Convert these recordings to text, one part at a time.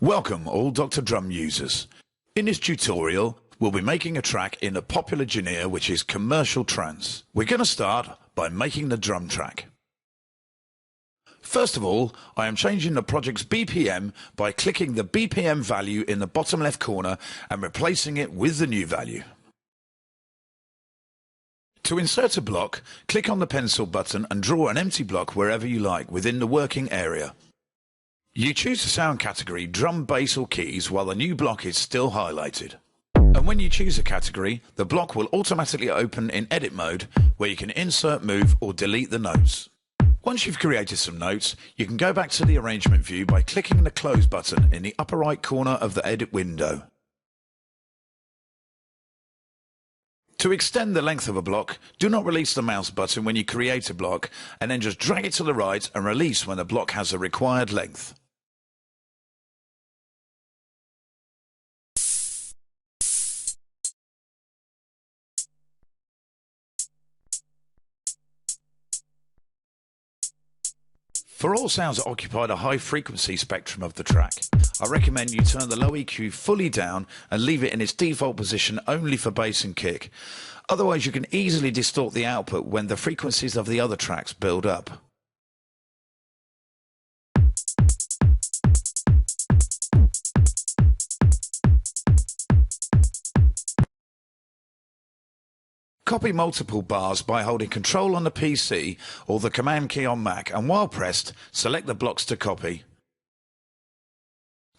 Welcome all Dr. Drum users. In this tutorial, we'll be making a track in a popular genre which is commercial trance. We're going to start by making the drum track. First of all, I am changing the project's BPM by clicking the BPM value in the bottom left corner and replacing it with the new value. To insert a block, click on the pencil button and draw an empty block wherever you like within the working area. You choose the sound category drum, bass or keys while the new block is still highlighted. And when you choose a category, the block will automatically open in edit mode where you can insert, move or delete the notes. Once you've created some notes, you can go back to the arrangement view by clicking the close button in the upper right corner of the edit window. To extend the length of a block, do not release the mouse button when you create a block and then just drag it to the right and release when the block has the required length. For all sounds that occupy the high frequency spectrum of the track, I recommend you turn the low EQ fully down and leave it in its default position only for bass and kick. Otherwise you can easily distort the output when the frequencies of the other tracks build up. Copy multiple bars by holding Control on the PC or the Command key on Mac, and while pressed, select the blocks to copy.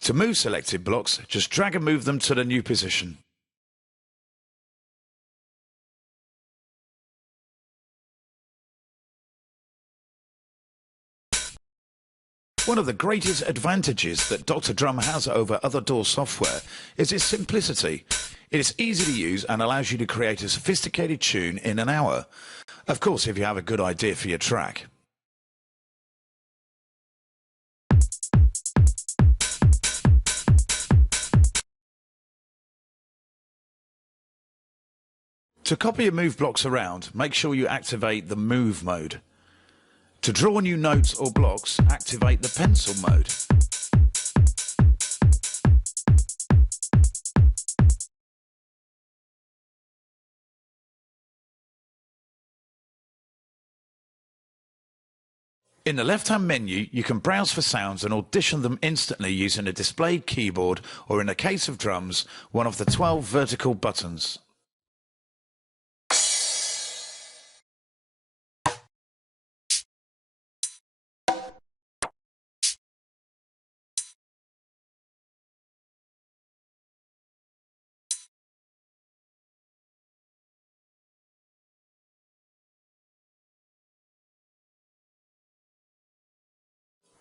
To move selected blocks, just drag and move them to the new position. One of the greatest advantages that Dr. Drum has over other DAW software is its simplicity. It is easy to use and allows you to create a sophisticated tune in an hour. Of course, if you have a good idea for your track. To copy and move blocks around, make sure you activate the Move mode. To draw new notes or blocks, activate the Pencil mode. In the left-hand menu, you can browse for sounds and audition them instantly using a displayed keyboard or, in the case of drums, one of the 12 vertical buttons.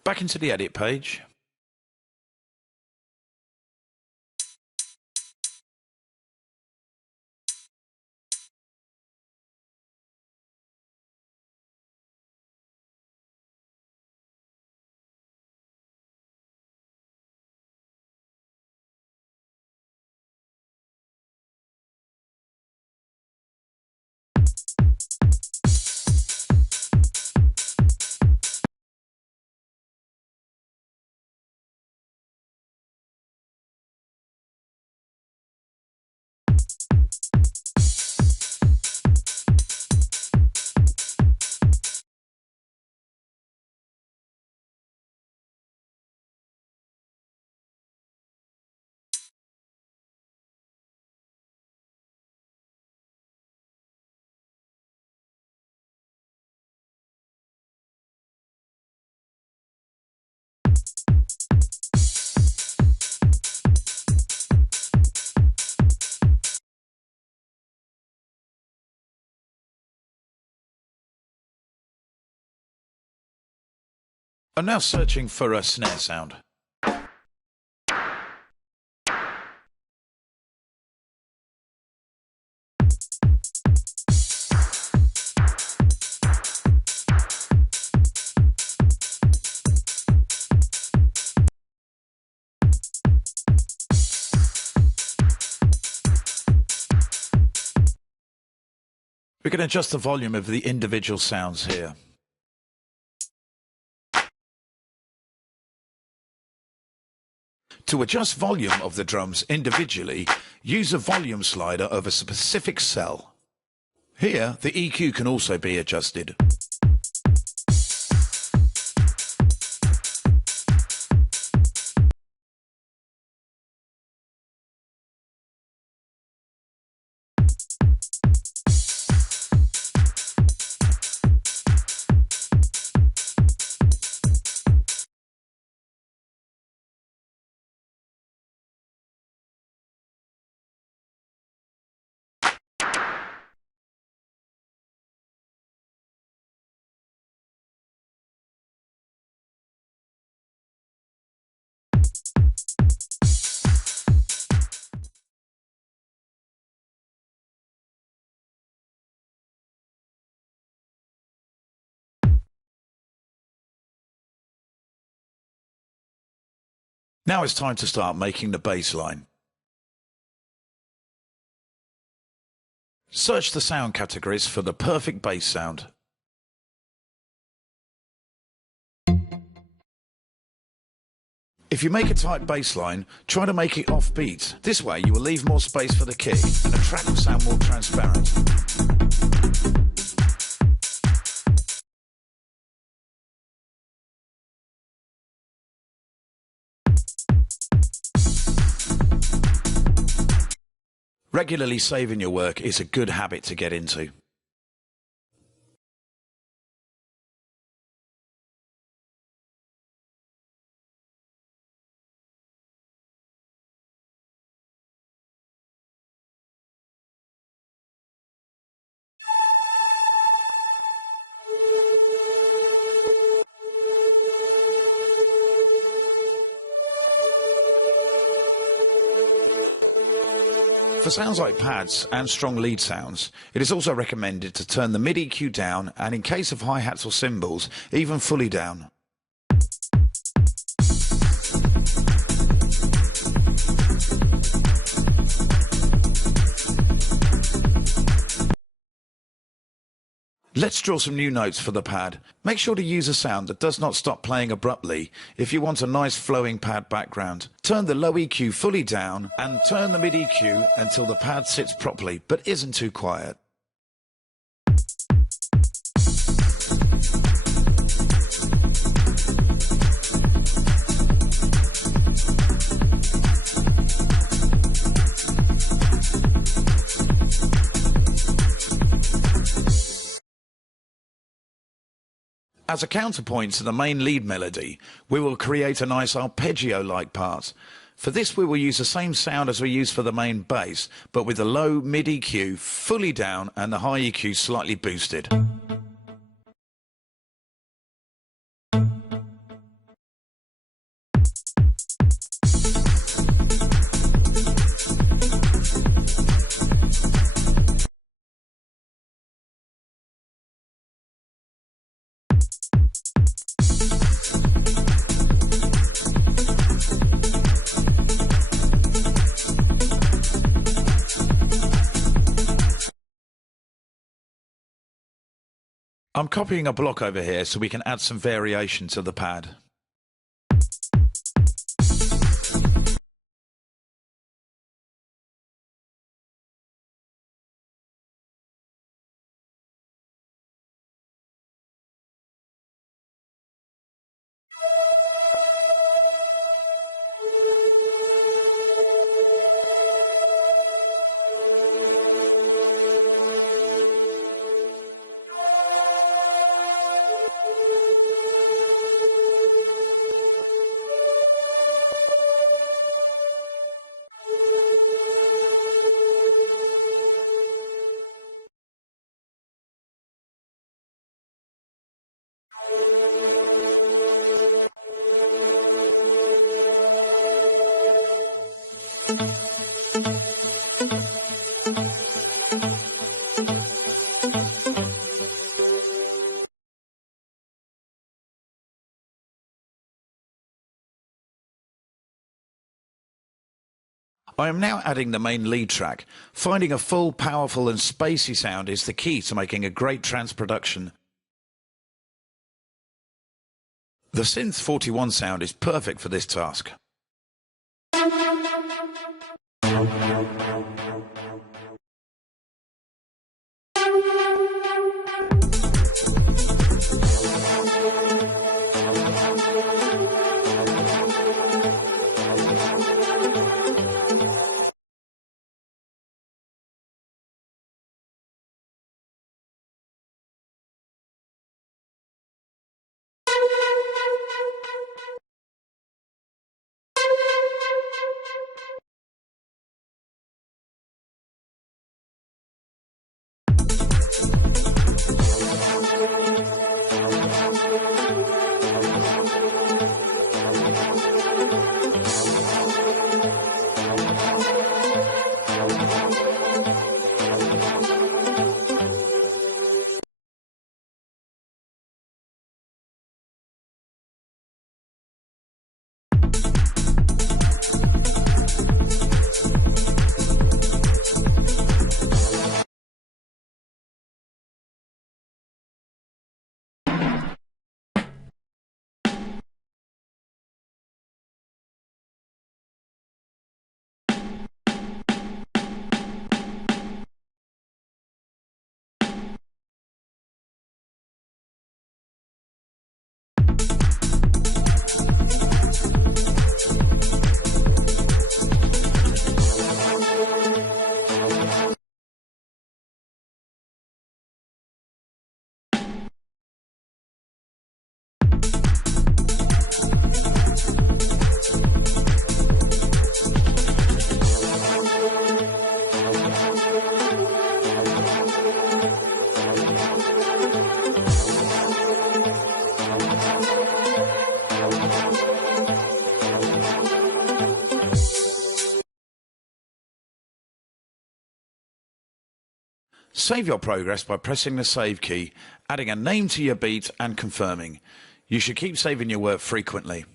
Back into the edit page. I'm now searching for a snare sound. We can adjust the volume of the individual sounds here. To adjust volume of the drums individually, use a volume slider of a specific cell. Here, the EQ can also be adjusted. Now it's time to start making the bass line. Search the sound categories for the perfect bass sound. If you make a tight bass line, try to make it offbeat. This way you will leave more space for the kick and the track will sound more transparent. Regularly saving your work is a good habit to get into. For sounds like pads and strong lead sounds, it is also recommended to turn the mid-EQ down and in case of hi-hats or cymbals, even fully down. Let's draw some new notes for the pad. Make sure to use a sound that does not stop playing abruptly if you want a nice flowing pad background. Turn the low EQ fully down and turn the mid EQ until the pad sits properly but isn't too quiet. As a counterpoint to the main lead melody, we will create a nice arpeggio-like part. For this we will use the same sound as we use for the main bass, but with the low mid EQ fully down and the high EQ slightly boosted. I'm copying a block over here so we can add some variation to the pad. I am now adding the main lead track. Finding a full, powerful and spacey sound is the key to making a great trance production. The Synth 41 sound is perfect for this task. Save your progress by pressing the save key, adding a name to your beat and confirming. You should keep saving your work frequently.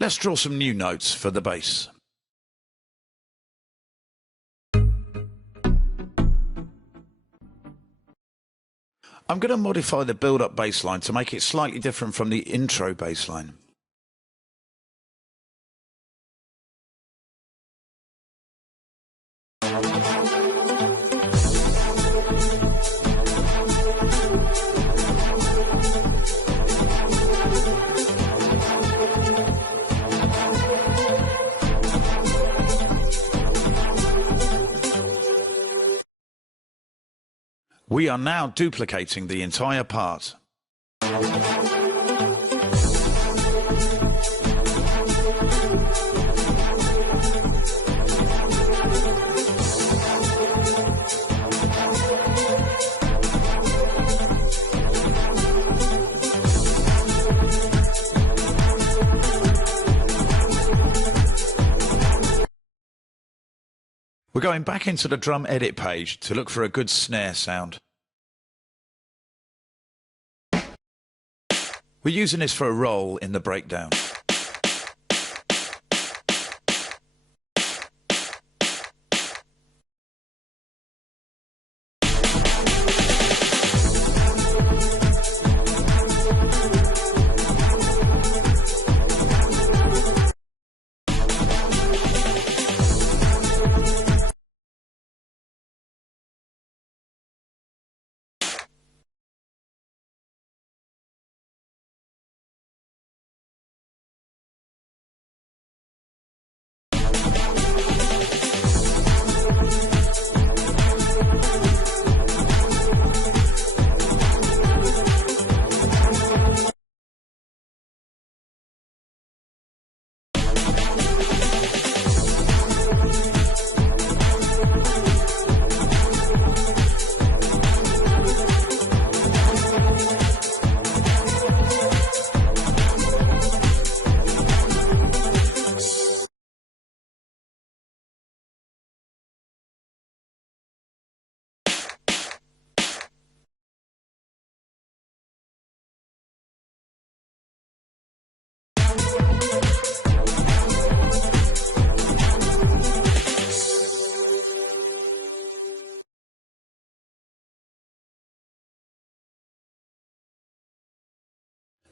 Let's draw some new notes for the bass. I'm going to modify the build-up bass line to make it slightly different from the intro bass line. We are now duplicating the entire part. We're going back into the drum edit page to look for a good snare sound. We're using this for a roll in the breakdown.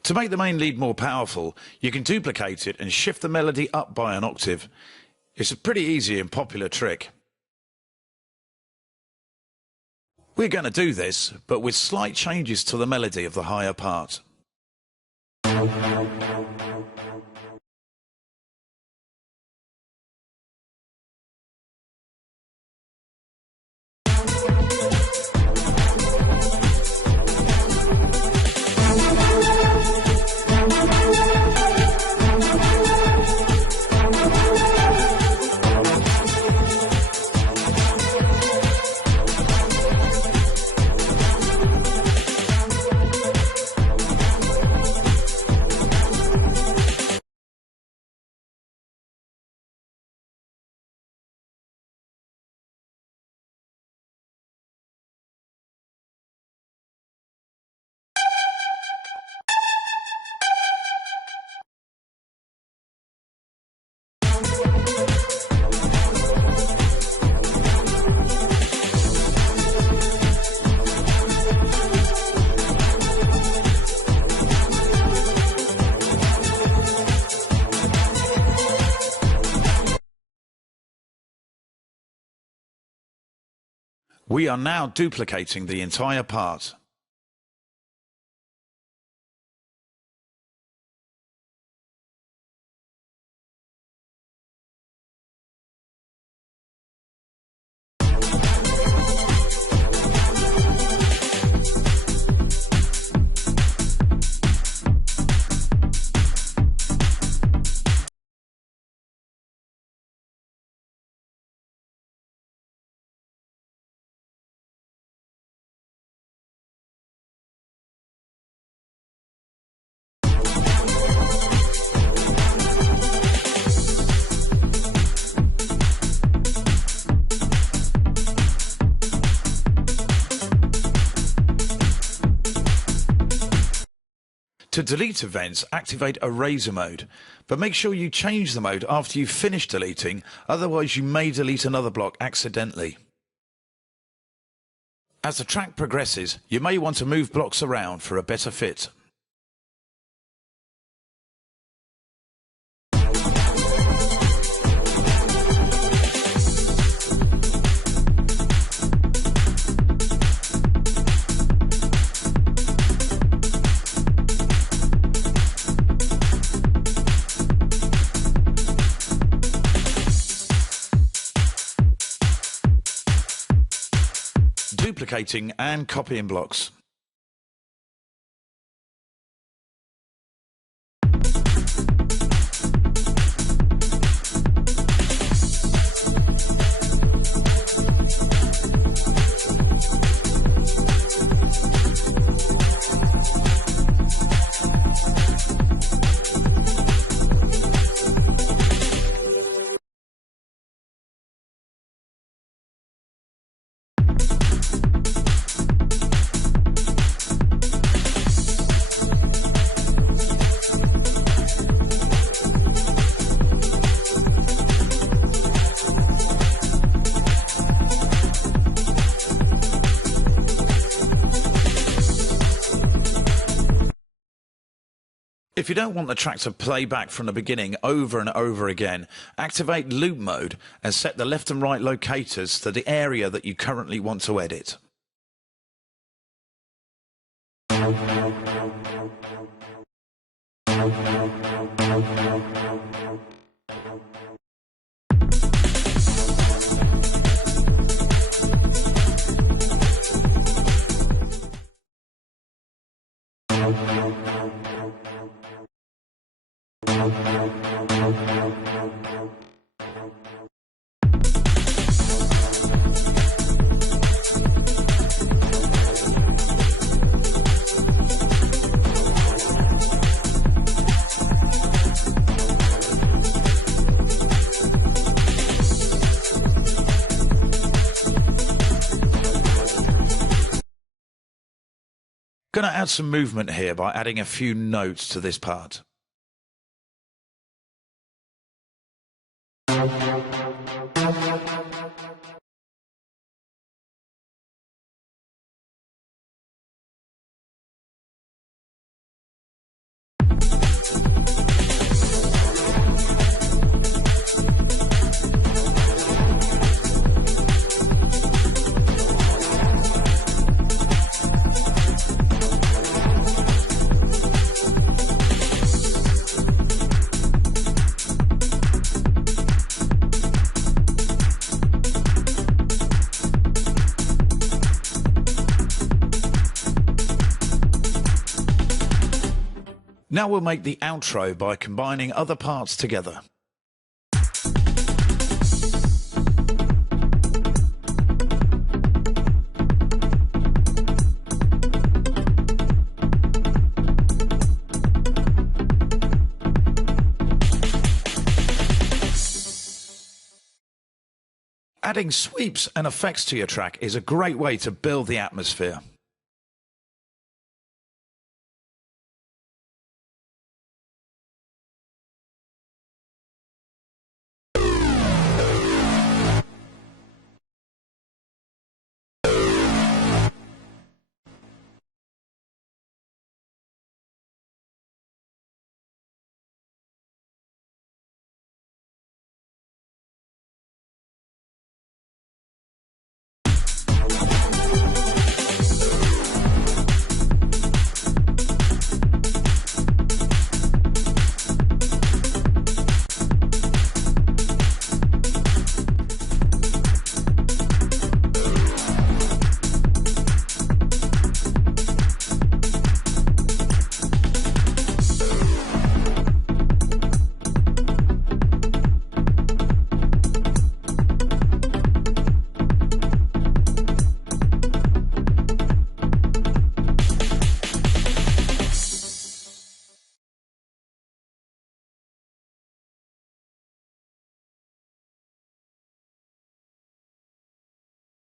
To make the main lead more powerful, you can duplicate it and shift the melody up by an octave. It's a pretty easy and popular trick. We're going to do this, but with slight changes to the melody of the higher part. We are now duplicating the entire part. To delete events, activate Eraser mode, but make sure you change the mode after you've finished deleting, otherwise you may delete another block accidentally. As the track progresses, you may want to move blocks around for a better fit. Duplicating and copying blocks. If you don't want the track to play back from the beginning over and over again, activate loop mode and set the left and right locators to the area that you currently want to edit. Going to add some movement here by adding a few notes to this part. Now we'll make the outro by combining other parts together. Adding sweeps and effects to your track is a great way to build the atmosphere.